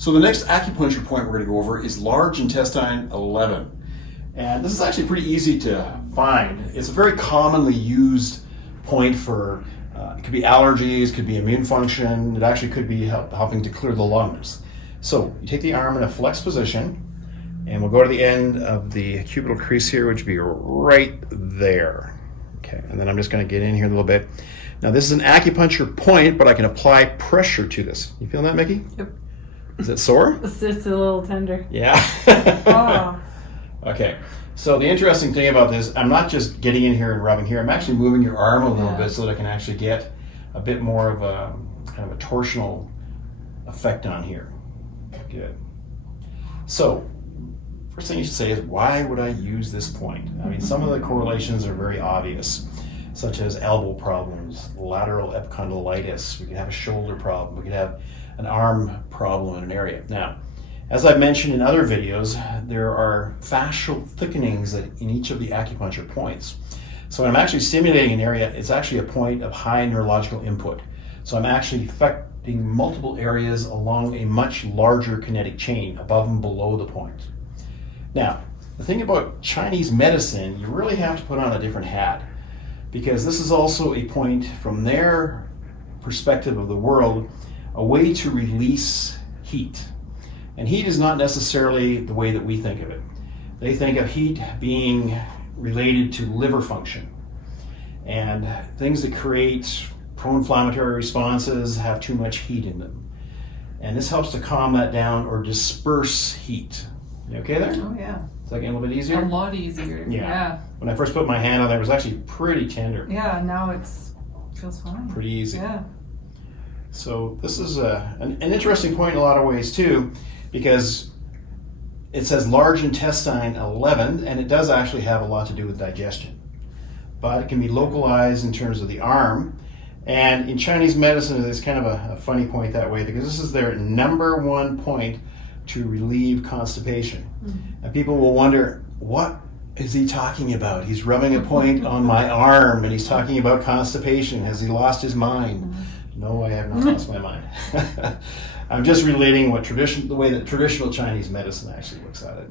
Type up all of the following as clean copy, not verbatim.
So the next acupuncture point we're going to go over is large intestine 11. And this is actually pretty easy to find. It's a very commonly used point for, it could be allergies, could be immune function. It actually could be helping to clear the lungs. So you take the arm in a flexed position, and we'll go to the end of the cubital crease here, which would be right there. Okay, and then I'm just going to get in here a little bit. Now this is an acupuncture point, but I can apply pressure to this. You feel that, Mickey? Yep. Is it sore? It's just a little tender. Yeah. Oh. Okay. So the interesting thing about this, I'm not just getting in here and rubbing here. I'm actually moving your arm a little bit so that I can actually get a bit more of a kind of a torsional effect on here. Good. So first thing you should say is, why would I use this point? I mean, some of the correlations are very obvious, such as elbow problems, lateral epicondylitis. We could have a shoulder problem. We could have an arm problem in an area. Now, as I've mentioned in other videos, there are fascial thickenings in each of the acupuncture points. So when I'm actually stimulating an area, it's actually a point of high neurological input. So I'm actually affecting multiple areas along a much larger kinetic chain above and below the point. Now, the thing about Chinese medicine, you really have to put on a different hat, because this is also a point from their perspective of the world, a way to release heat. And heat is not necessarily the way that we think of it. They think of heat being related to liver function. And things that create pro-inflammatory responses have too much heat in them. And this helps to calm that down or disperse heat. You okay there? Oh, yeah. Is that getting a little bit easier? A lot easier. Yeah. When I first put my hand on there, it was actually pretty tender. Yeah, now it feels fine. Pretty easy. Yeah. So this is an interesting point in a lot of ways too, because it says large intestine 11, and it does actually have a lot to do with digestion. But it can be localized in terms of the arm. And in Chinese medicine, it's kind of a funny point that way, because this is their #1 point to relieve constipation. Mm-hmm. And people will wonder, what is he talking about? He's rubbing a point on my arm and he's talking about constipation. Has he lost his mind? Mm-hmm. No, I have not lost my mind. I'm just relating the way that traditional Chinese medicine actually looks at it.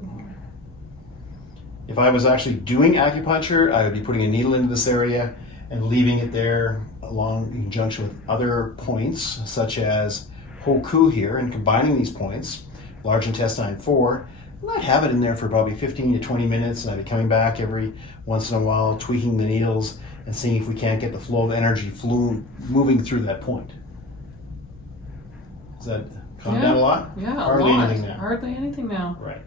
If I was actually doing acupuncture, I would be putting a needle into this area and leaving it there along in conjunction with other points, such as Hoku here, and combining these points, large intestine 4, and I'd have it in there for probably 15 to 20 minutes, and I'd be coming back every once in a while, tweaking the needles, and seeing if we can't get the flow of energy moving through that point. Does that calm down a lot? Yeah, Hardly anything now. Hardly anything now. Right.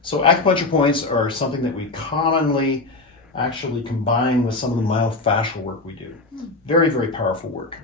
So acupuncture points are something that we commonly actually combine with some of the myofascial work we do. Very, very powerful work.